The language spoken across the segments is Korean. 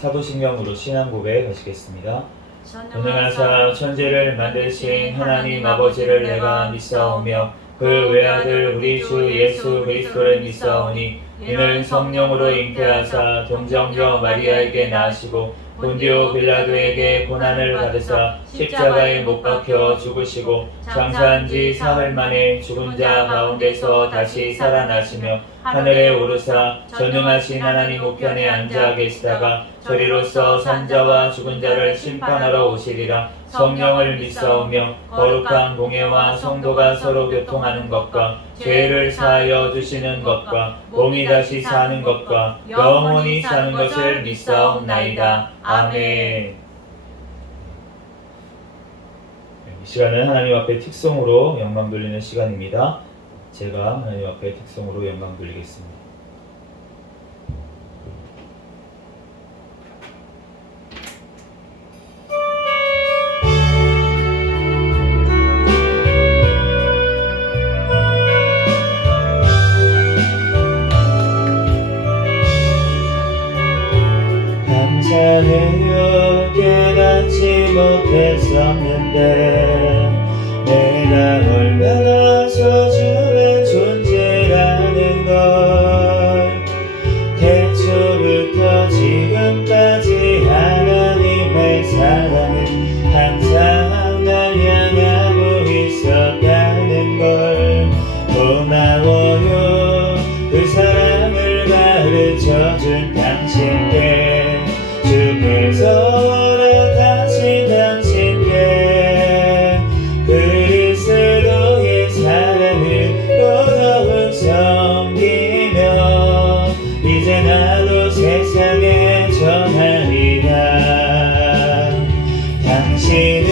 사도신경으로 신앙 고백 하시겠습니다. 전능하사 천지를 만드신 하나님 아버지를 내가 믿사오며 그 외아들 우리 주 예수 그리스도를 믿사오니 이는 성령으로 잉태하사 동정녀 마리아에게 낳으시고 본디오 빌라도에게 고난을 받으사 십자가에 못 박혀 죽으시고 장사한 지 사흘 만에 죽은 자 가운데서 다시 살아나시며 하늘에 오르사 전능하신 하나님 우편에 앉아 계시다가 저리로서 산자와 죽은 자를 심판하러 오시리라. 성령을 믿사오며 거룩한 공예와 성도가 서로 교통하는 것과 죄를 사하여 주시는 것과 몸이 다시 사는 것과 영원히 사는 것을 믿사옵나이다. 아멘. 이 시간은 하나님 앞에 특송으로 영광 돌리는 시간입니다. 제가 하나님 앞에 특송으로 영광 돌리겠습니다. 감사해요. 깨닫지 못했었는데 내가 얼마나 소중한 존재라는 걸 태초부터 지금까지 하나님의 사랑은 항상 날 향하고 있었다는 걸 고마워요. 그 사랑을 가르쳐준 당신께 주께서 허락하신 당신께 그리스도의 사랑을 더더욱 섬기며 이제 나도 세상에 전하리라. 당신은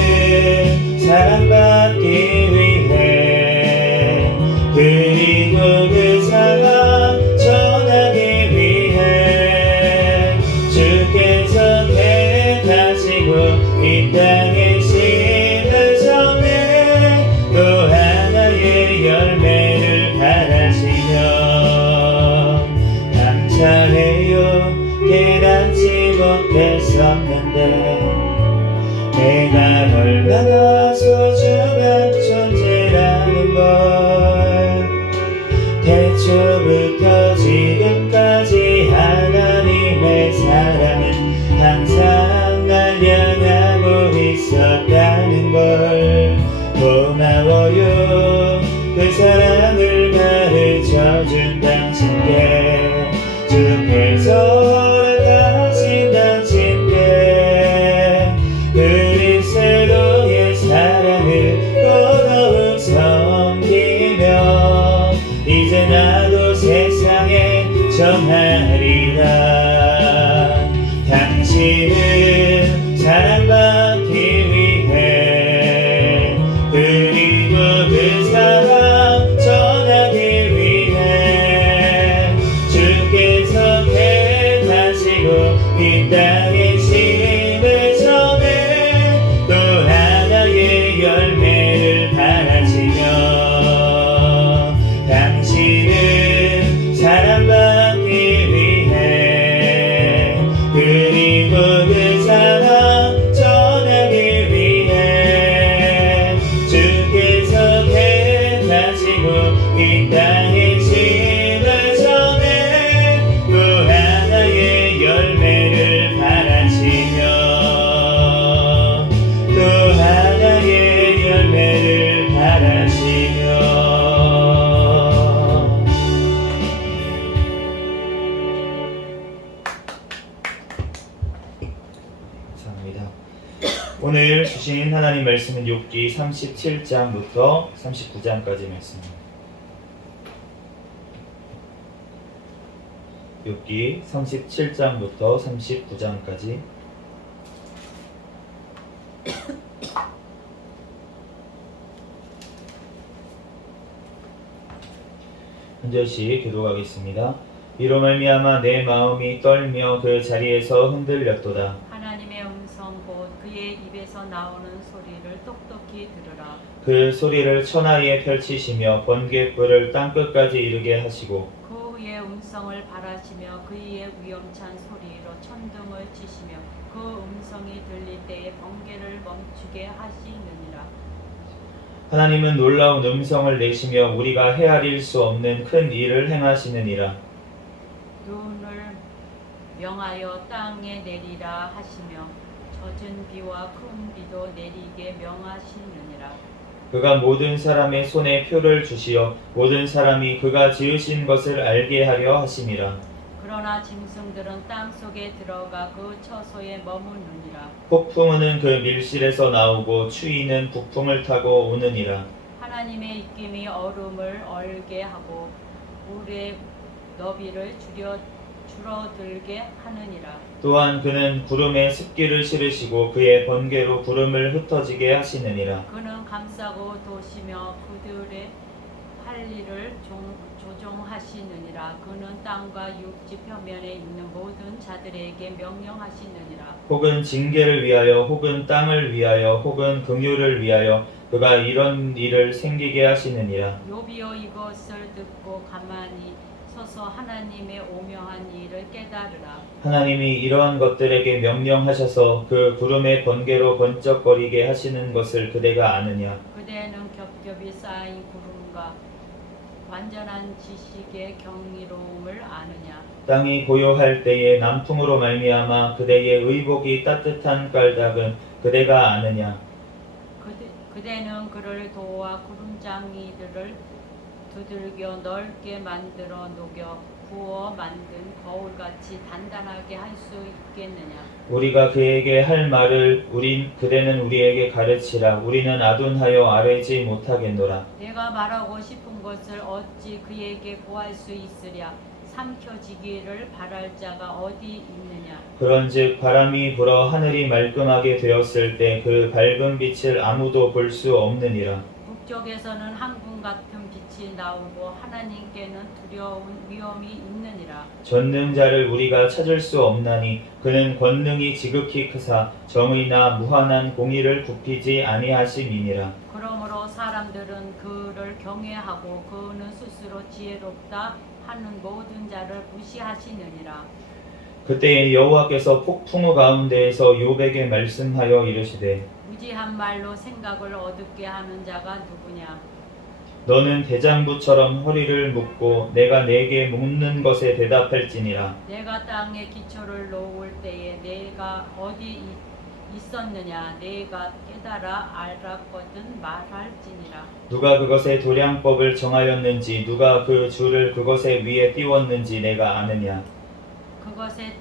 사랑받기 위해 그리고 그 사랑 전하기 위해 주께서 택하시고 이 땅에 심으셨네. 또 하나의 열매를 바라시며 감사해요. 깨닫지 못했었는데 내가 얼마나 소중한 존재라는 걸 태초부터 지금까지 하나님의 사랑은 항상 날 향하고 있었다는 걸 고마워요. 그 사랑을 가르쳐준 당신께 주께서 허락하신 당신께 그리스도의 사랑을 더더욱 섬기며 이제 나도 세상에 전하리라. 당신은 사랑받기 위해 그리고 그 사랑 전하기 위해 주께서 택하시고 이 땅에 심으셨네. 또 하나의 열매를 바라시며 당신은 사랑받기 위해 그리고 그 사랑 전하기 위해 주께서 택하시고 이 땅에 심으셨네. 또 하나의 열매를 바라시며 또 하나의 열매를 바라시며 감사합니다. 오늘 주신 하나님 말씀은 욥기 37장부터 39장까지 말씀입니다. 욥기 37장부터 39장까지 한 절씩 교독하겠습니다. 이로 말미암아 내 마음이 떨며 그 자리에서 흔들렸도다. 하나님의 음성 곧 그의 입에서 나오는 소리를 똑똑히 들으라. 그 소리를 천하에 펼치시며 번갯불을 땅끝까지 이르게 하시고 그 후에 음성 음성을 바라시며 그의 위험찬 소리로 천둥을 치시며 그 음성이 들릴 때에 번개를 멈추게 하시느니라. 하나님은 놀라운 음성을 내시며 우리가 헤아릴 수 없는 큰 일을 행하시느니라. 눈을 명하여 땅에 내리라 하시며 젖은 비와 큰 비도 내리게 명하시느니라. 그가 모든 사람의 손에 표를 주시어 모든 사람이 그가 지으신 것을 알게 하려 하심이라. 그러나 짐승들은 땅 속에 들어가 그 처소에 머무느니라. 폭풍은 그 밀실에서 나오고 추위는 북풍을 타고 오느니라. 하나님의 입김이 얼음을 얼게 하고 물의 너비를 줄어들게 하느니라. 또한 그는 구름에 습기를 실으시고 그의 번개로 구름을 흩어지게 하시느니라. 그는 감싸고 도시며 그들의 할 일을 조종하시느니라. 그는 땅과 육지 표면에 있는 모든 자들에게 명령하시느니라. 혹은 징계를 위하여 혹은 땅을 위하여 혹은 긍휼을 위하여 그가 이런 일을 생기게 하시느니라. 욥이여 이것을 듣고 가만히 서서 하나님의 오묘한 일을 깨달으라. 하나님이 이러한 것들에게 명령하셔서 그 구름의 번개로 번쩍거리게 하시는 것을 그대가 아느냐. 그대는 겹겹이 쌓인 구름과 완전한 지식의 경이로움을 아느냐. 땅이 고요할 때에 남풍으로 말미암아 그대의 의복이 따뜻한 까닭은 그대가 아느냐. 그대는 그를 도와 구름장이들을 두들겨 넓게 만들어 녹여 부어 만든 거울같이 단단하게 할 수 있겠느냐. 우리가 그에게 할 말을 그대는 우리에게 가르치라. 우리는 아둔하여 알지 못하겠노라. 내가 말하고 싶은 것을 어찌 그에게 구할 수 있으랴. 삼켜지기를 바랄 자가 어디 있느냐. 그런즉 바람이 불어 하늘이 말끔하게 되었을 때 그 밝은 빛을 아무도 볼 수 없느니라. 북쪽에서는 항구 같은 빛이 나오고 하나님께는 두려운 위험이 있느니라. 전능자를 우리가 찾을 수 없나니 그는 권능이 지극히 크사 정의나 무한한 공의를 굽히지 아니하심이니라. 그러므로 사람들은 그를 경외하고 그는 스스로 지혜롭다 하는 모든 자를 무시하시느니라. 그때에 여호와께서 폭풍우 가운데에서 욥에게 말씀하여 이르시되 무지한 말로 생각을 어둡게 하는 자가 누구냐. 너는 대장부처럼 허리를 묶고 내가 내게 묻는 것에 대답할지니라. 내가 땅에 기초를 놓을 때에 내가 어디 있었느냐. 내가 깨달아 알았거든 말할지니라. 누가 그것의 도량법을 정하였는지 누가 그 줄을 그것의 위에 띄웠는지 내가 아느냐. 그것의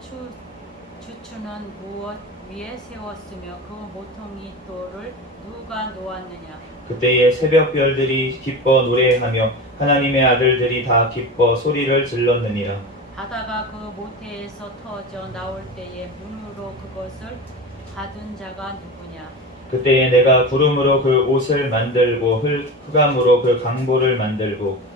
주추는 무엇 위에 세웠으며 그 모퉁이 돌을 누가 놓았느냐. 그때에 새벽 별들이 기뻐 노래하며 하나님의 아들들이 다 기뻐 소리를 질렀느니라. 바다가 그 모태에서 터져 나올 때에 문으로 그것을 가둔 자가 누구냐. 그때에 내가 구름으로 그 옷을 만들고 흑암으로 그 강보를 만들고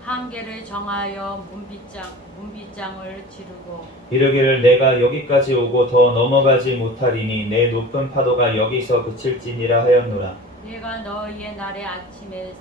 한계를 정하여 문빗장을 지르고 이르기를 내가 여기까지 오고 더 넘어가지 못하리니 내 높은 파도가 여기서 그칠지니라 하였노라. 내가 너희의 날의 아침에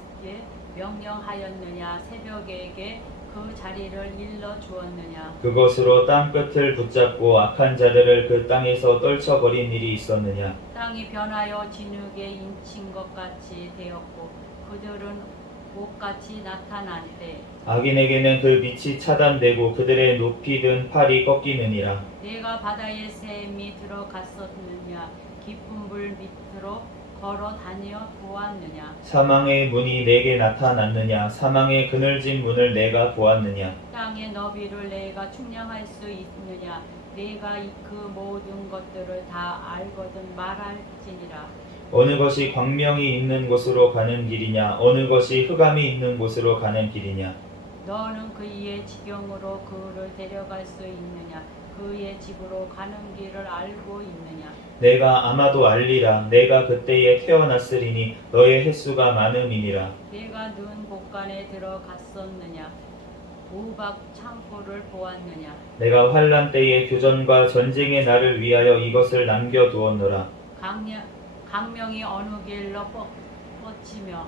명령하였느냐. 새벽에게 그 자리를 일러 주었느냐. 그것으로 땅 끝을 붙잡고 악한 자들을 그 땅에서 떨쳐버린 일이 있었느냐. 땅이 변하여 진흙에 인친 것 같이 되었고 그들은 옷같이 나타난대. 악인에게는 그 빛이 차단되고 그들의 높이 든 팔이 꺾이느니라. 내가 바다의 샘이 들어갔었느냐. 깊은 물 밑으로 걸어 다녀 보았느냐. 사망의 문이 내게 나타났느냐. 사망의 그늘진 문을 내가 보았느냐. 땅의 너비를 내가 측량할 수 있느냐. 내가 그 모든 것들을 다 알거든 말할지니라. 어느 것이 광명이 있는 곳으로 가는 길이냐. 어느 것이 흑암이 있는 곳으로 가는 길이냐. 너는 그의 지경으로 그를 데려갈 수 있느냐. 그의 집으로 가는 길을 알고 있느냐. 내가 아마도 알리라. 내가 그때에 태어났으리니 너의 횟수가 많음이니라. 내가 눈 곳간에 들어갔었느냐. 우박 창고를 보았느냐. 내가 환난 때에 교전과 전쟁의 날을 위하여 이것을 남겨두었노라. 강명이 어느 길로 뻗치며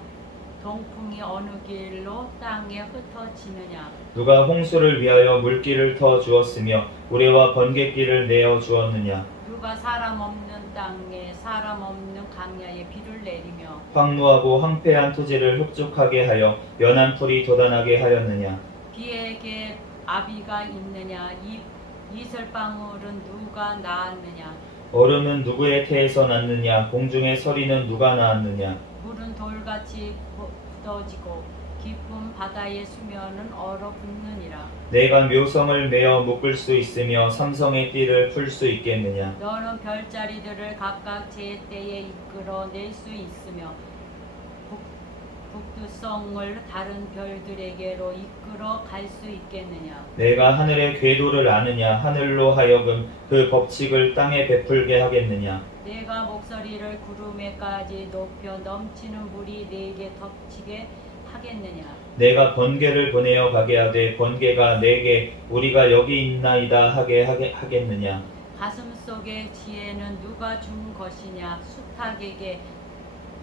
동풍이 어느 길로 땅에 흩어지느냐. 누가 홍수를 위하여 물길을 터 주었으며 우레와 번갯길을 내어 주었느냐. 누가 사람 없는 땅에 사람 없는 강야에 비를 내리며 황무하고 황폐한 토지를 흡족하게 하여 연한 풀이 돋아나게 하였느냐. 비에게 아비가 있느냐. 이슬방울은 누가 낳았느냐. 얼음은 누구의 태에서 났느냐. 공중의 서리는 누가 낳았느냐. 물은 돌같이 굳어지고 깊은 바다의 수면은 얼어붙느니라. 내가 묘성을 메어 묶을 수 있으며 삼성의 띠를 풀 수 있겠느냐. 너는 별자리들을 각각 제 때에 이끌어 낼 수 있으며 북두성을 다른 별들에게로 이끌어 갈 수 있겠느냐. 내가 하늘의 궤도를 아느냐. 하늘로 하여금 그 법칙을 땅에 베풀게 하겠느냐. 내가 목소리를 구름에까지 높여 넘치는 물이 내게 덮치게 하겠느냐. 내가 번개를 보내어 가게 하되 번개가 내게 우리가 여기 있나이다 하게 하겠느냐. 가슴속의 지혜는 누가 준 것이냐. 수탉에게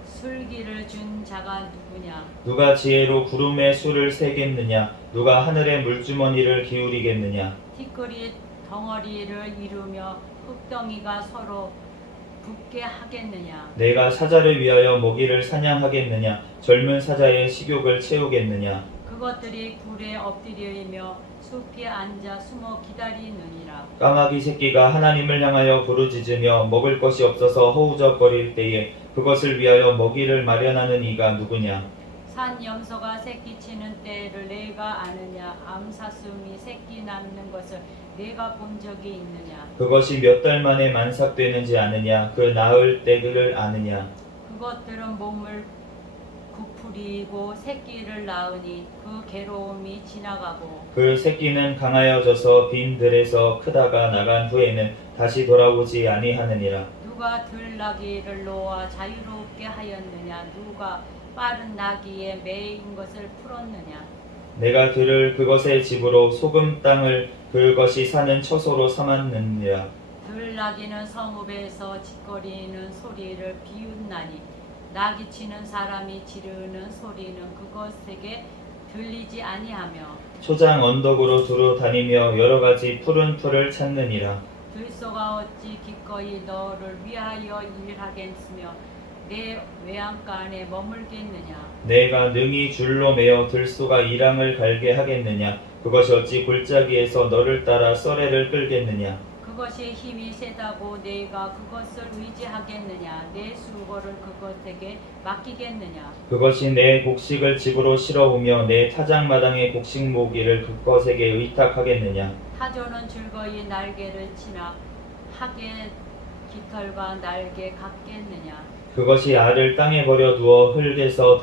술기를 준 자가 누구냐. 누가 지혜로 구름의 수를 세겠느냐. 누가 하늘의 물주머니를 기울이겠느냐. 티끌이 덩어리를 이루며 흙덩이가 서로 붙게 하겠느냐. 내가 사자를 위하여 먹이를 사냥하겠느냐. 젊은 사자의 식욕을 채우겠느냐. 그것들이 굴에 엎드리며 숲에 앉아 숨어 기다리느니라. 까마귀 새끼가 하나님을 향하여 부르짖으며 먹을 것이 없어서 허우적거릴 때에 그것을 위하여 먹이를 마련하는 이가 누구냐. 산 염소가 새끼치는 때를 내가 아느냐. 암사슴이 새끼 낳는 것을 내가 본 적이 있느냐. 그것이 몇 달 만에 만삭되는지 아느냐. 그 낳을 때를 아느냐. 그것들은 몸을 부풀이고 새끼를 낳으니 그 괴로움이 지나가고 그 새끼는 강하여져서 빈 들에서 크다가 나간 후에는 다시 돌아오지 아니하느니라. 누가 들나귀를 놓아 자유롭게 하였느냐. 누가 빠른 나귀에 매인 것을 풀었느냐. 내가 들을 그것의 집으로 소금 땅을 그것이 사는 처소로 삼았느니라. 들나귀는 성읍에서 짓거리는 소리를 비웃나니 나귀 치는 사람이 지르는 소리는 그것에게 들리지 아니하며 초장 언덕으로 두루 다니며 여러 가지 푸른 풀을 찾느니라. 들소가 어찌 기꺼이 너를 위하여 일하겠으며 내 외양가 안에 머물겠느냐. 내가 능히 줄로 매어 들소가 이랑을 갈게 하겠느냐. 그것이 어찌 골짜기에서 너를 따라 썰애를 끌겠느냐. 그것이 힘이 세다고 내가 그것을 의지하겠느냐. 내 수고를 그것에게 맡기겠느냐. 그것이 내 곡식을 집으로 실어오며 내 타작마당의 곡식 모기를 그것에게 의탁하겠느냐. 타조는 즐거이 날개를 치나 하게 깃털과 날개 같겠느냐. 그것이 알을 땅에 버려두어 흙에서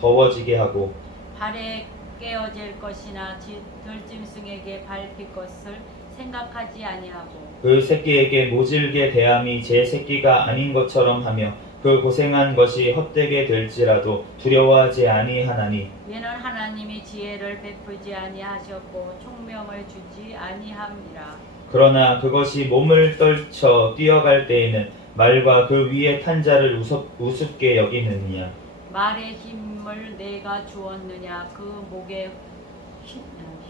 더워지게 하고 발에 깨어질 것이나 들짐승에게 밟힐 것을 생각하지 아니하고 그 새끼에게 모질게 대함이 제 새끼가 아닌 것처럼 하며 그 고생한 것이 헛되게 될지라도 두려워하지 아니하나니. 얘는 하나님이 지혜를 베풀지 아니하셨고 총명을 주지 아니함이라. 그러나 그것이 몸을 떨쳐 뛰어갈 때에는 말과 그 위에 탄 자를 우습게 여기느냐. 말의 힘을 내가 주었느냐. 그 목에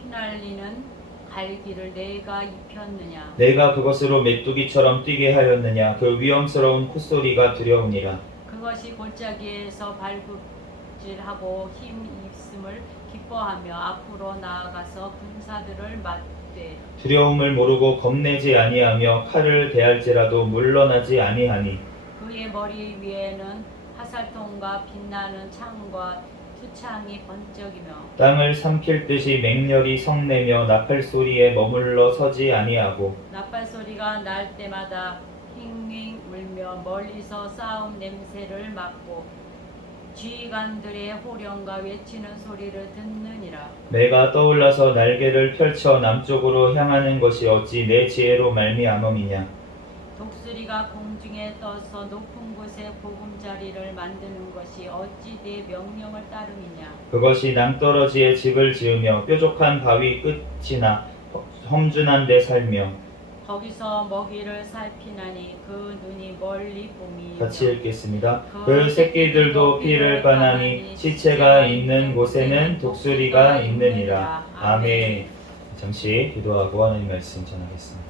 휘날리는 갈기를 내가 입혔느냐. 내가 그것으로 메뚜기처럼 뛰게 하였느냐. 그 위험스러운 콧소리가 두려우니라. 그것이 골짜기에서 발굽질하고 힘 있음을 기뻐하며 앞으로 나아가서 군사들을 맞대 두려움을 모르고 겁내지 아니하며 칼을 대할지라도 물러나지 아니하니. 그의 머리 위에는 화살통과 빛나는 창과 투창이 번쩍이며 땅을 삼킬 듯이 맹렬히 성내며 나팔 소리에 머물러 서지 아니하고 나팔 소리가 날 때마다 힝힝 울며 멀리서 싸움 냄새를 맡고 지휘관들의 호령과 외치는 소리를 듣느니라. 내가 떠올라서 날개를 펼쳐 남쪽으로 향하는 것이 어찌 내 지혜로 말미암음이냐. 독수리가 공중에 떠서 높은 곳에 보금자리를 만드는 것이 어찌 내 명령을 따름이냐. 그것이 낭떠러지에 집을 지으며 뾰족한 바위 끝이나 험준한 데 살며 거기서 먹이를 살피나니 그 눈이 멀리 봄이 같이 읽겠습니다. 그 새끼들도 피를 빠나니 시체가 있는 곳에는 독수리가 있느니라. 아멘. 잠시 기도하고 하나님 말씀 전하겠습니다.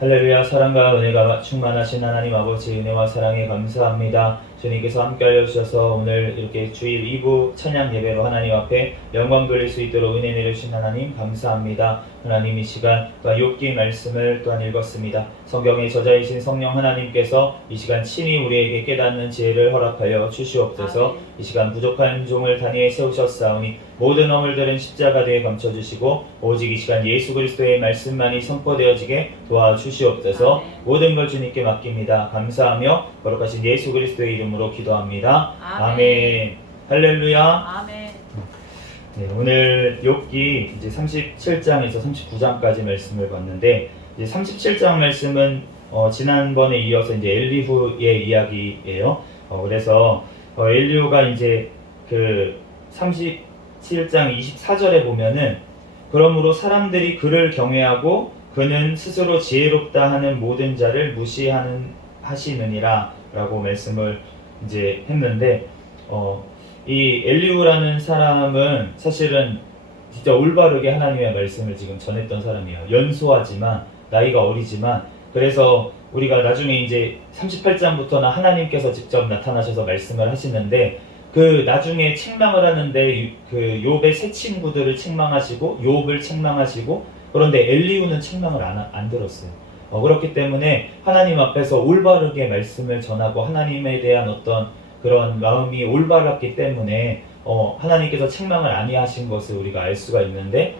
할렐루야. 사랑과 은혜가 충만하신 하나님 아버지, 은혜와 사랑에 감사합니다. 주님께서 함께 알려주셔서 오늘 이렇게 주일 2부 찬양 예배로 하나님 앞에 영광 돌릴 수 있도록 은혜 내려주신 하나님 감사합니다. 하나님 이 시간 또한 욥기 말씀을 또한 읽었습니다. 성경의 저자이신 성령 하나님께서 이 시간 친히 우리에게 깨닫는 지혜를 허락하여 주시옵소서. 아멘. 이 시간 부족한 종을 단위에 세우셨사오니 모든 허물들은 십자가대에 감춰주시고 오직 이 시간 예수 그리스도의 말씀만이 선포되어지게 도와주시옵소서. 아멘. 모든 걸 주님께 맡깁니다. 감사하며 거룩하신 예수 그리스도의 이름으로 기도합니다. 아멘. 아멘. 할렐루야. 아멘. 네, 오늘 욥기 이제 37장에서 39장까지 말씀을 봤는데 이제 37장 말씀은 지난번에 이어서 이제 엘리후의 이야기예요. 그래서 엘리후가 이제 그 37장 24절에 보면은 그러므로 사람들이 그를 경외하고 그는 스스로 지혜롭다 하는 모든 자를 하시느니라 라고 말씀을 이제 했는데 이 엘리후라는 사람은 사실은 진짜 올바르게 하나님의 말씀을 지금 전했던 사람이에요. 연소하지만 나이가 어리지만 그래서 우리가 나중에 이제 38장부터는 하나님께서 직접 나타나셔서 말씀을 하시는데 그 나중에 책망을 하는데 그 욥의 세 친구들을 책망하시고 욥을 책망하시고 그런데 엘리후는 책망을 안 들었어요. 그렇기 때문에 하나님 앞에서 올바르게 말씀을 전하고 하나님에 대한 어떤 그런 마음이 올바랐기 때문에 하나님께서 책망을 아니하신 것을 우리가 알 수가 있는데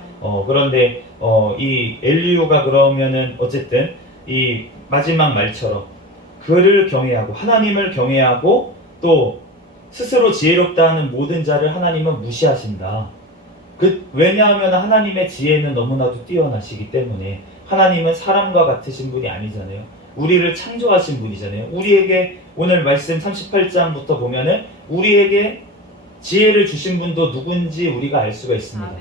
그런데 이 엘리후가 그러면은 어쨌든 이 마지막 말처럼 그를 경외하고 하나님을 경외하고 또 스스로 지혜롭다 하는 모든 자를 하나님은 무시하신다. 왜냐하면 하나님의 지혜는 너무나도 뛰어나시기 때문에 하나님은 사람과 같으신 분이 아니잖아요. 우리를 창조하신 분이잖아요. 우리에게 오늘 말씀 38장부터 보면은 우리에게 지혜를 주신 분도 누군지 우리가 알 수가 있습니다.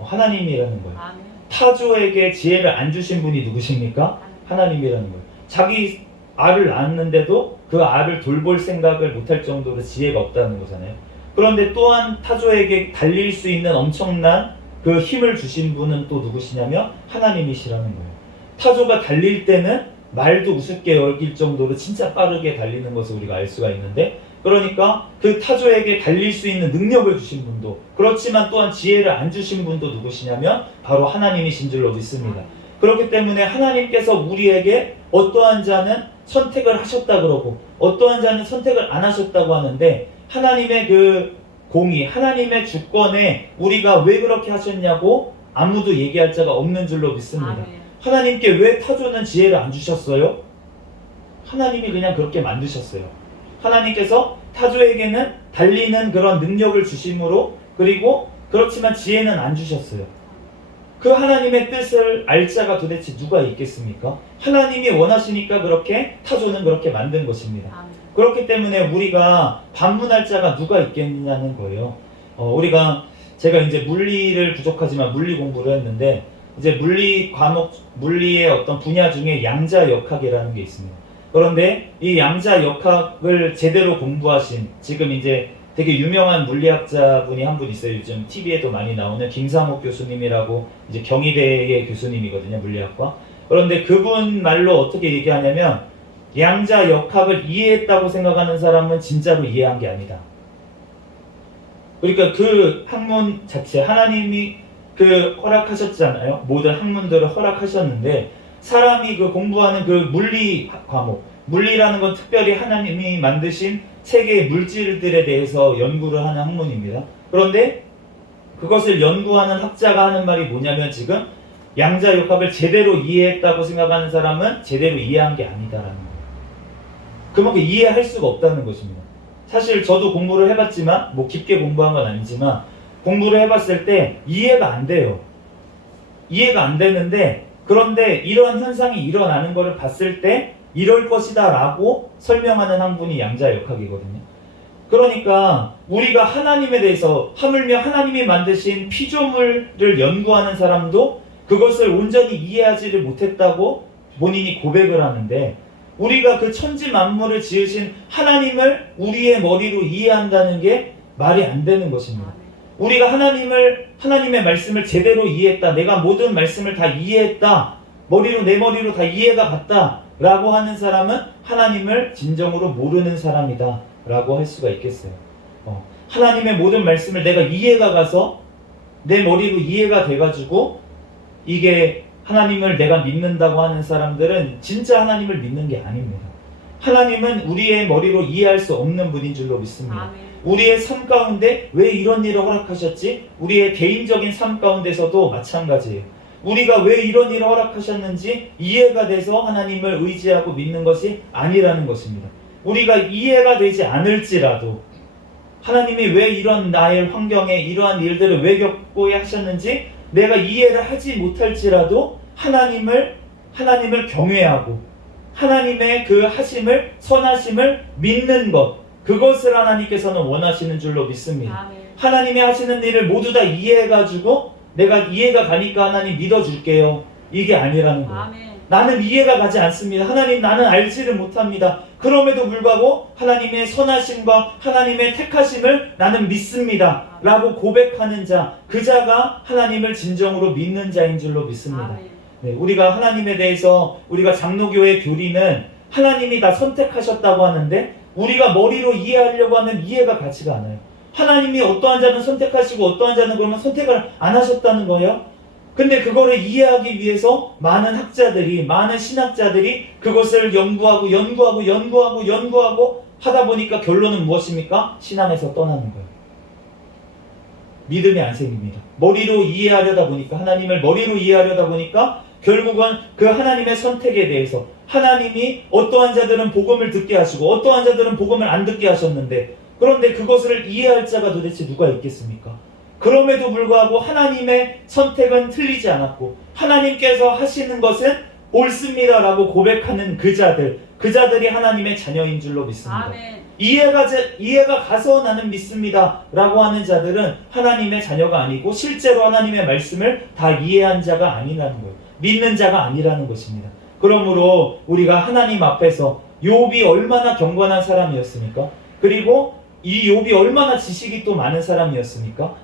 하나님이라는 거예요. 아멘. 타조에게 지혜를 안 주신 분이 누구십니까? 하나님이라는 거예요. 자기 알을 낳았는데도 그 알을 돌볼 생각을 못할 정도로 지혜가 없다는 거잖아요. 그런데 또한 타조에게 달릴 수 있는 엄청난 그 힘을 주신 분은 또 누구시냐면 하나님이시라는 거예요. 타조가 달릴 때는 말도 우습게 여길 정도로 진짜 빠르게 달리는 것을 우리가 알 수가 있는데 그러니까 그 타조에게 달릴 수 있는 능력을 주신 분도 그렇지만 또한 지혜를 안 주신 분도 누구시냐면 바로 하나님이신 줄로 믿습니다. 그렇기 때문에 하나님께서 우리에게 어떠한 자는 선택을 하셨다 그러고 어떠한 자는 선택을 안 하셨다고 하는데 하나님의 그 공의, 하나님의 주권에 우리가 왜 그렇게 하셨냐고 아무도 얘기할 자가 없는 줄로 믿습니다. 아멘. 하나님께 왜 타조는 지혜를 안 주셨어요? 하나님이 그냥 그렇게 만드셨어요. 하나님께서 타조에게는 달리는 그런 능력을 주심으로 그리고 그렇지만 지혜는 안 주셨어요. 그 하나님의 뜻을 알 자가 도대체 누가 있겠습니까? 하나님이 원하시니까 그렇게 타조는 그렇게 만든 것입니다. 아멘. 그렇기 때문에 우리가 반문할 자가 누가 있겠냐는 거예요. 제가 이제 물리를 부족하지만 물리 공부를 했는데 이제 물리 과목, 물리의 어떤 분야 중에 양자역학이라는 게 있습니다. 그런데 이 양자역학을 제대로 공부하신 지금 이제 되게 유명한 물리학자분이 한 분 있어요. 요즘 TV에도 많이 나오는 김상옥 교수님이라고 이제 경희대의 교수님이거든요. 물리학과. 그런데 그분 말로 어떻게 얘기하냐면 양자역학을 이해했다고 생각하는 사람은 진짜로 이해한 게 아니다. 그러니까 그 학문 자체 하나님이 허락하셨잖아요. 모든 학문들을 허락하셨는데 사람이 그 공부하는 그 물리 과목, 물리라는 건 특별히 하나님이 만드신 세계의 물질들에 대해서 연구를 하는 학문입니다. 그런데 그것을 연구하는 학자가 하는 말이 뭐냐면 지금 양자역학을 제대로 이해했다고 생각하는 사람은 제대로 이해한 게 아니다라는 거예요. 그만큼 이해할 수가 없다는 것입니다. 사실 저도 공부를 해봤지만 뭐 깊게 공부한 건 아니지만 공부를 해봤을 때 이해가 안 돼요. 이해가 안 되는데 그런데 이러한 현상이 일어나는 것을 봤을 때 이럴 것이다 라고 설명하는 학문이 양자역학이거든요. 그러니까 우리가 하나님에 대해서 하물며 하나님이 만드신 피조물을 연구하는 사람도 그것을 온전히 이해하지를 못했다고 본인이 고백을 하는데, 우리가 그 천지 만물을 지으신 하나님을 우리의 머리로 이해한다는 게 말이 안 되는 것입니다. 우리가 하나님의 말씀을 제대로 이해했다, 내가 모든 말씀을 다 이해했다, 내 머리로 다 이해가 갔다 라고 하는 사람은 하나님을 진정으로 모르는 사람이다 라고 할 수가 있겠어요. 하나님의 모든 말씀을 내가 이해가 가서 내 머리로 이해가 돼가지고 이게 하나님을 내가 믿는다고 하는 사람들은 진짜 하나님을 믿는 게 아닙니다. 하나님은 우리의 머리로 이해할 수 없는 분인 줄로 믿습니다. 아멘. 우리의 삶 가운데 왜 이런 일을 허락하셨지? 우리의 개인적인 삶 가운데서도 마찬가지예요. 우리가 왜 이런 일을 허락하셨는지 이해가 돼서 하나님을 의지하고 믿는 것이 아니라는 것입니다. 우리가 이해가 되지 않을지라도 하나님이 왜 이런 나의 환경에 이러한 일들을 왜 겪고야 하셨는지 내가 이해를 하지 못할지라도 하나님을 경외하고 하나님의 그 하심을, 선하심을 믿는 것, 그것을 하나님께서는 원하시는 줄로 믿습니다. 아멘. 하나님이 하시는 일을 모두 다 이해해가지고 내가 이해가 가니까 하나님 믿어줄게요, 이게 아니라는 거예요. 아멘. 나는 이해가 가지 않습니다. 하나님, 나는 알지를 못합니다. 그럼에도 불구하고 하나님의 선하심과 하나님의 택하심을 나는 믿습니다 라고 고백하는 자, 그 자가 하나님을 진정으로 믿는 자인 줄로 믿습니다. 아멘. 네, 우리가 하나님에 대해서, 우리가 장로교회 교리는 하나님이 다 선택하셨다고 하는데 우리가 머리로 이해하려고 하면 이해가 가지가 않아요. 하나님이 어떠한 자는 선택하시고 어떠한 자는 그러면 선택을 안 하셨다는 거예요. 근데 그거를 이해하기 위해서 많은 학자들이, 많은 신학자들이 그것을 연구하고 하다 보니까 결론은 무엇입니까? 신앙에서 떠나는 거예요. 믿음이 안 생깁니다. 머리로 이해하려다 보니까, 하나님을 머리로 이해하려다 보니까 결국은 그 하나님의 선택에 대해서, 하나님이 어떠한 자들은 복음을 듣게 하시고 어떠한 자들은 복음을 안 듣게 하셨는데, 그런데 그것을 이해할 자가 도대체 누가 있겠습니까? 그럼에도 불구하고 하나님의 선택은 틀리지 않았고 하나님께서 하시는 것은 옳습니다라고 고백하는 그자들이 하나님의 자녀인 줄로 믿습니다. 아멘. 이해가 가서 나는 믿습니다 라고 하는 자들은 하나님의 자녀가 아니고 실제로 하나님의 말씀을 다 이해한 자가 아니라는 거예요. 믿는 자가 아니라는 것입니다. 그러므로 우리가 하나님 앞에서, 욥이 얼마나 경건한 사람이었습니까? 그리고 이 욥이 얼마나 지식이 또 많은 사람이었습니까?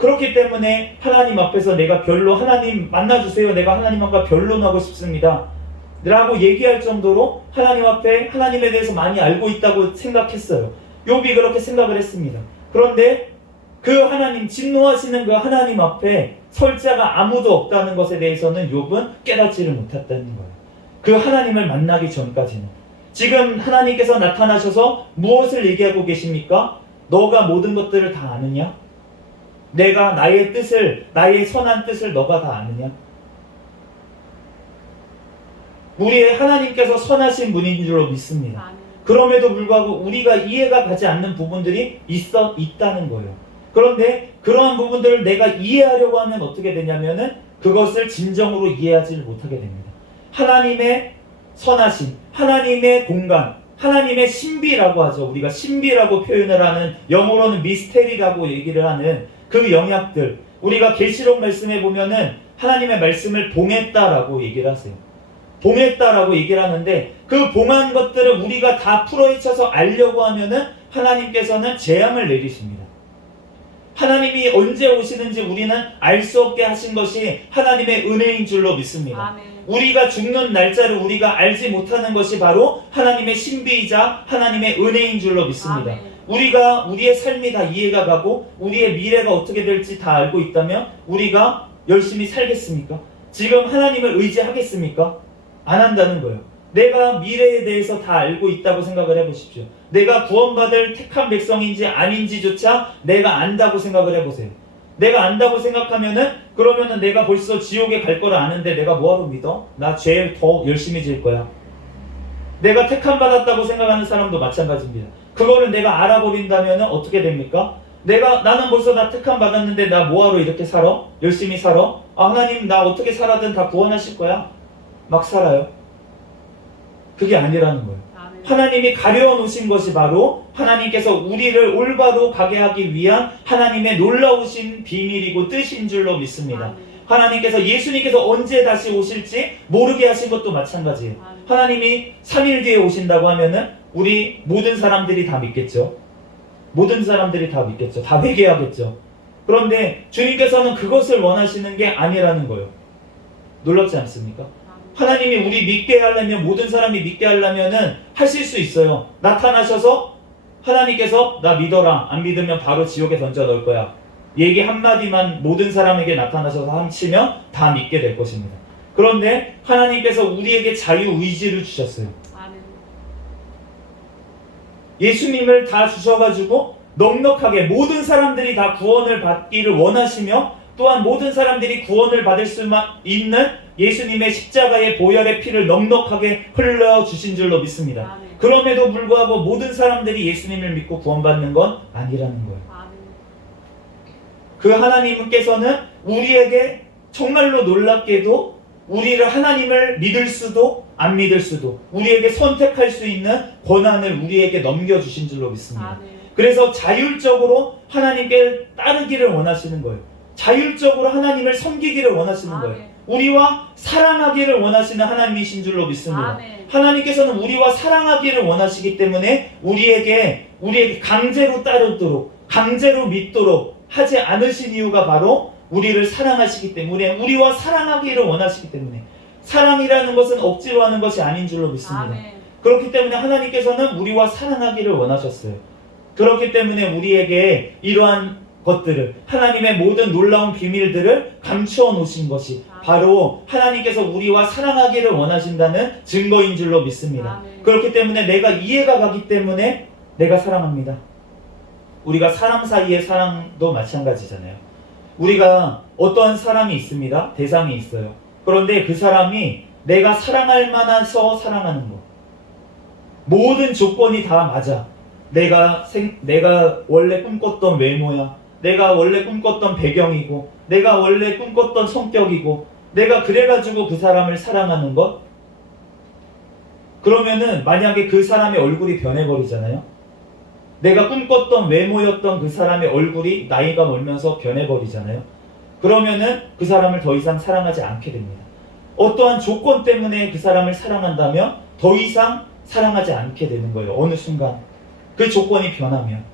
그렇기 때문에 하나님 앞에서 내가 하나님 만나주세요, 내가 하나님과 변론하고 싶습니다 라고 얘기할 정도로 하나님 앞에 하나님에 대해서 많이 알고 있다고 생각했어요. 욥이 그렇게 생각을 했습니다. 그런데 그 하나님, 진노하시는 그 하나님 앞에 설 자가 아무도 없다는 것에 대해서는 욥은 깨닫지를 못했다는 거예요. 그 하나님을 만나기 전까지는. 지금 하나님께서 나타나셔서 무엇을 얘기하고 계십니까? 너가 모든 것들을 다 아느냐? 내가 나의 선한 뜻을 너가 다 아느냐? 우리의 하나님께서 선하신 분인 줄로 믿습니다. 아멘. 그럼에도 불구하고 우리가 이해가 가지 않는 부분들이 있다는 거예요. 그런데 그러한 부분들을 내가 이해하려고 하면 어떻게 되냐면은 그것을 진정으로 이해하지 못하게 됩니다. 하나님의 선하심, 하나님의 공간, 하나님의 신비라고 하죠. 우리가 신비라고 표현을 하는, 영어로는 미스테리라고 얘기를 하는 그 영역들, 우리가 계시록 말씀에 보면은 하나님의 말씀을 봉했다라고 얘기를 하세요. 봉했다라고 얘기를 하는데 그 봉한 것들을 우리가 다 풀어헤쳐서 알려고 하면은 하나님께서는 재앙을 내리십니다. 하나님이 언제 오시는지 우리는 알 수 없게 하신 것이 하나님의 은혜인 줄로 믿습니다. 아멘. 우리가 죽는 날짜를 우리가 알지 못하는 것이 바로 하나님의 신비이자 하나님의 은혜인 줄로 믿습니다. 아멘. 우리가 우리의 삶이 다 이해가 가고 우리의 미래가 어떻게 될지 다 알고 있다면 우리가 열심히 살겠습니까? 지금 하나님을 의지하겠습니까? 안 한다는 거예요. 내가 미래에 대해서 다 알고 있다고 생각을 해보십시오. 내가 구원받을 택한 백성인지 아닌지조차 내가 안다고 생각을 해보세요. 내가 안다고 생각하면은, 그러면은 내가 벌써 지옥에 갈 거를 아는데 내가 뭐하러 믿어? 나 죄 더 열심히 지을 거야. 내가 택함 받았다고 생각하는 사람도 마찬가지입니다. 그거를 내가 알아버린다면은 어떻게 됩니까? 나는 벌써 다 택함 받았는데 나 뭐하러 이렇게 살아? 열심히 살아? 하나님, 나 어떻게 살아든 다 구원하실 거야. 막 살아요. 그게 아니라는 거예요. 아멘. 하나님이 가려워 놓으신 것이 바로 하나님께서 우리를 올바로 가게 하기 위한 하나님의 놀라우신 비밀이고 뜻인 줄로 믿습니다. 아멘. 하나님께서 예수님께서 언제 다시 오실지 모르게 하신 것도 마찬가지예요. 하나님이 3일 뒤에 오신다고 하면은 우리 모든 사람들이 다 믿겠죠. 모든 사람들이 다 믿겠죠. 다 회개하겠죠. 그런데 주님께서는 그것을 원하시는 게 아니라는 거예요. 놀랍지 않습니까? 하나님이 우리 믿게 하려면, 모든 사람이 믿게 하려면은 하실 수 있어요. 나타나셔서 하나님께서 나 믿어라, 안 믿으면 바로 지옥에 던져 넣을 거야, 얘기 한마디만 모든 사람에게 나타나셔서 하시면 다 믿게 될 것입니다. 그런데 하나님께서 우리에게 자유의지를 주셨어요. 예수님을 다 주셔가지고 넉넉하게 모든 사람들이 다 구원을 받기를 원하시며, 또한 모든 사람들이 구원을 받을 수 있는 예수님의 십자가의 보혈의 피를 넉넉하게 흘려주신 줄로 믿습니다. 그럼에도 불구하고 모든 사람들이 예수님을 믿고 구원받는 건 아니라는 거예요. 그 하나님께서는 우리에게 정말로 놀랍게도 우리를, 하나님을 믿을 수도 안 믿을 수도, 우리에게 선택할 수 있는 권한을 우리에게 넘겨주신 줄로 믿습니다. 그래서 자율적으로 하나님께 따르기를 원하시는 거예요. 자율적으로 하나님을 섬기기를 원하시는 거예요. 우리와 사랑하기를 원하시는 하나님이신 줄로 믿습니다. 하나님께서는 우리와 사랑하기를 원하시기 때문에 우리에게 강제로 따르도록, 강제로 믿도록 하지 않으신 이유가 바로 우리를 사랑하시기 때문에, 우리와 사랑하기를 원하시기 때문에. 사랑이라는 것은 억지로 하는 것이 아닌 줄로 믿습니다. 그렇기 때문에 하나님께서는 우리와 사랑하기를 원하셨어요. 그렇기 때문에 우리에게 이러한 것들을, 하나님의 모든 놀라운 비밀들을 감추어 놓으신 것이 바로 하나님께서 우리와 사랑하기를 원하신다는 증거인 줄로 믿습니다. 그렇기 때문에 내가 이해가 가기 때문에 내가 사랑합니다. 우리가 사람 사이의 사랑도 마찬가지잖아요. 우리가 어떠한 사람이 있습니다. 대상이 있어요. 그런데 그 사람이 내가 사랑할 만해서 사랑하는 거, 모든 조건이 다 맞아. 내가 원래 꿈꿨던 외모야, 내가 원래 꿈꿨던 배경이고, 내가 원래 꿈꿨던 성격이고, 내가 그래가지고 그 사람을 사랑하는 것? 그러면은 만약에 그 사람의 얼굴이 변해버리잖아요. 내가 꿈꿨던 외모였던 그 사람의 얼굴이 나이가 멀면서 변해버리잖아요. 그러면은 그 사람을 더 이상 사랑하지 않게 됩니다. 어떠한 조건 때문에 그 사람을 사랑한다면 더 이상 사랑하지 않게 되는 거예요. 어느 순간 그 조건이 변하면.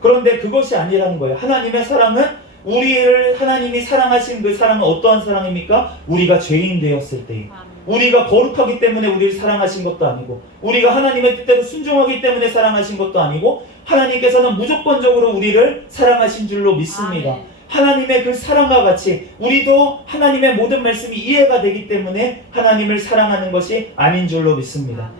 그런데 그것이 아니라는 거예요. 하나님의 사랑은, 우리를 하나님이 사랑하신 그 사랑은 어떠한 사랑입니까? 우리가 죄인 되었을 때, 우리가 거룩하기 때문에 우리를 사랑하신 것도 아니고, 우리가 하나님의 뜻대로 순종하기 때문에 사랑하신 것도 아니고, 하나님께서는 무조건적으로 우리를 사랑하신 줄로 믿습니다. 하나님의 그 사랑과 같이 우리도 하나님의 모든 말씀이 이해가 되기 때문에 하나님을 사랑하는 것이 아닌 줄로 믿습니다.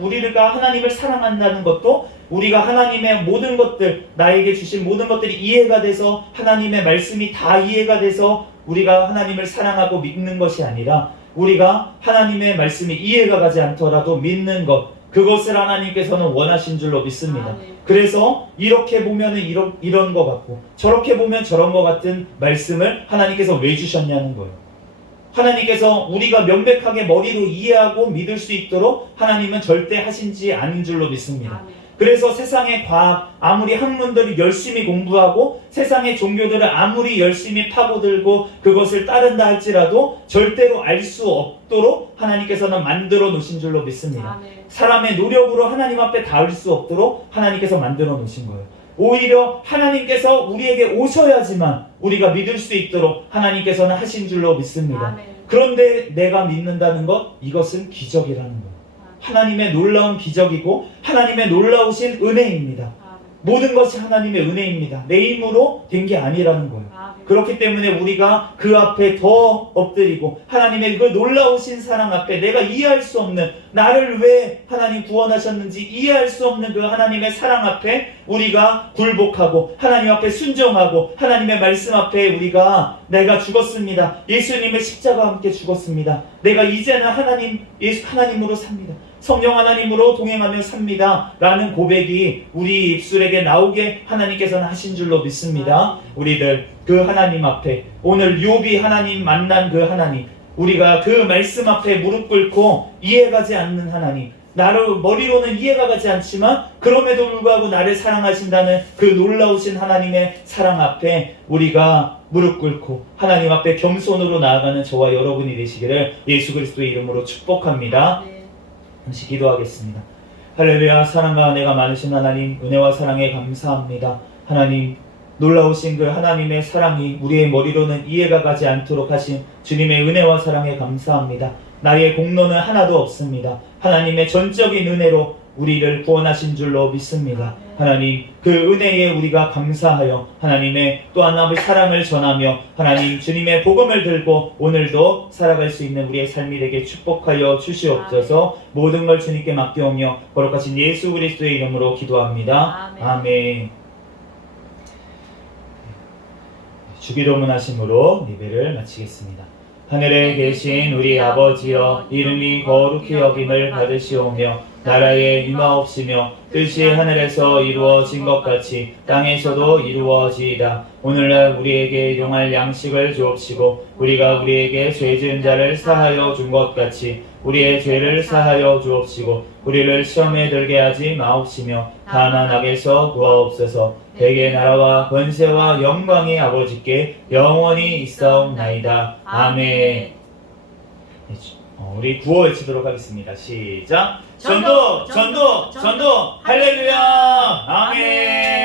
우리가 하나님을 사랑한다는 것도, 우리가 하나님의 모든 것들, 나에게 주신 모든 것들이 이해가 돼서, 하나님의 말씀이 다 이해가 돼서 우리가 하나님을 사랑하고 믿는 것이 아니라, 우리가 하나님의 말씀이 이해가 가지 않더라도 믿는 것, 그것을 하나님께서는 원하신 줄로 믿습니다. 그래서 이렇게 보면 이런 것 같고, 저렇게 보면 저런 것 같은 말씀을 하나님께서 왜 주셨냐는 거예요. 하나님께서 우리가 명백하게 머리로 이해하고 믿을 수 있도록 하나님은 절대 하신지 아닌 줄로 믿습니다. 그래서 세상의 과학, 아무리 학문들이 열심히 공부하고 세상의 종교들을 아무리 열심히 파고들고 그것을 따른다 할지라도 절대로 알 수 없도록 하나님께서는 만들어 놓으신 줄로 믿습니다. 사람의 노력으로 하나님 앞에 닿을 수 없도록 하나님께서 만들어 놓으신 거예요. 오히려 하나님께서 우리에게 오셔야지만 우리가 믿을 수 있도록 하나님께서는 하신 줄로 믿습니다. 그런데 내가 믿는다는 것, 이것은 기적이라는 거예요. 하나님의 놀라운 기적이고 하나님의 놀라우신 은혜입니다. 모든 것이 하나님의 은혜입니다. 내 힘으로 된 게 아니라는 거예요. 그렇기 때문에 우리가 그 앞에 더 엎드리고 하나님의 그 놀라우신 사랑 앞에, 내가 이해할 수 없는, 나를 왜 하나님 구원하셨는지 이해할 수 없는 그 하나님의 사랑 앞에 우리가 굴복하고 하나님 앞에 순종하고 하나님의 말씀 앞에 우리가, 내가 죽었습니다. 예수님의 십자가와 함께 죽었습니다. 내가 이제는 하나님으로 삽니다. 성령 하나님으로 동행하며 삽니다. 라는 고백이 우리 입술에게 나오게 하나님께서는 하신 줄로 믿습니다. 우리들 그 하나님 앞에, 오늘 욥이 하나님 만난 그 하나님, 우리가 그 말씀 앞에 무릎 꿇고 이해가지 않는 하나님, 나를 머리로는 이해가 가지 않지만 그럼에도 불구하고 나를 사랑하신다는 그 놀라우신 하나님의 사랑 앞에 우리가 무릎 꿇고 하나님 앞에 겸손으로 나아가는 저와 여러분이 되시기를 예수 그리스도의 이름으로 축복합니다. 네. 잠시 기도하겠습니다. 할렐루야. 사랑과 은혜가 많으신 하나님, 은혜와 사랑에 감사합니다. 하나님, 놀라우신 그 하나님의 사랑이 우리의 머리로는 이해가 가지 않도록 하신 주님의 은혜와 사랑에 감사합니다. 나의 공로는 하나도 없습니다. 하나님의 전적인 은혜로 우리를 구원하신 줄로 믿습니다. 하나님, 그 은혜에 우리가 감사하여 하나님의 또 하나의 사랑을 전하며 하나님 주님의 복음을 들고 오늘도 살아갈 수 있는 우리의 삶이 되게 축복하여 주시옵소서. 모든 걸 주님께 맡겨오며 거룩하신 예수 그리스도의 이름으로 기도합니다. 아멘. 주기도문 하심으로 예배를 마치겠습니다. 하늘에 계신 우리 아버지여, 이름이 거룩히 여김을 받으시오며 나라에 임하옵시며 뜻이 하늘에서 이루어진 것 같이 땅에서도 이루어지이다. 오늘날 우리에게 일용할 양식을 주옵시고 우리가 우리에게 죄 지은 자를 사하여 준 것 같이 우리의 죄를 사하여 주옵시고 우리를 시험에 들게 하지 마옵시며 다만 악에서 구하옵소서. 대개 나라와 권세와 영광이 아버지께 영원히 있사옵나이다. 아멘. 우리 구호 외치도록 하겠습니다. 시작. 전도, 전도, 전도. 할렐루야. 아멘.